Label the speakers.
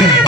Speaker 1: Yeah.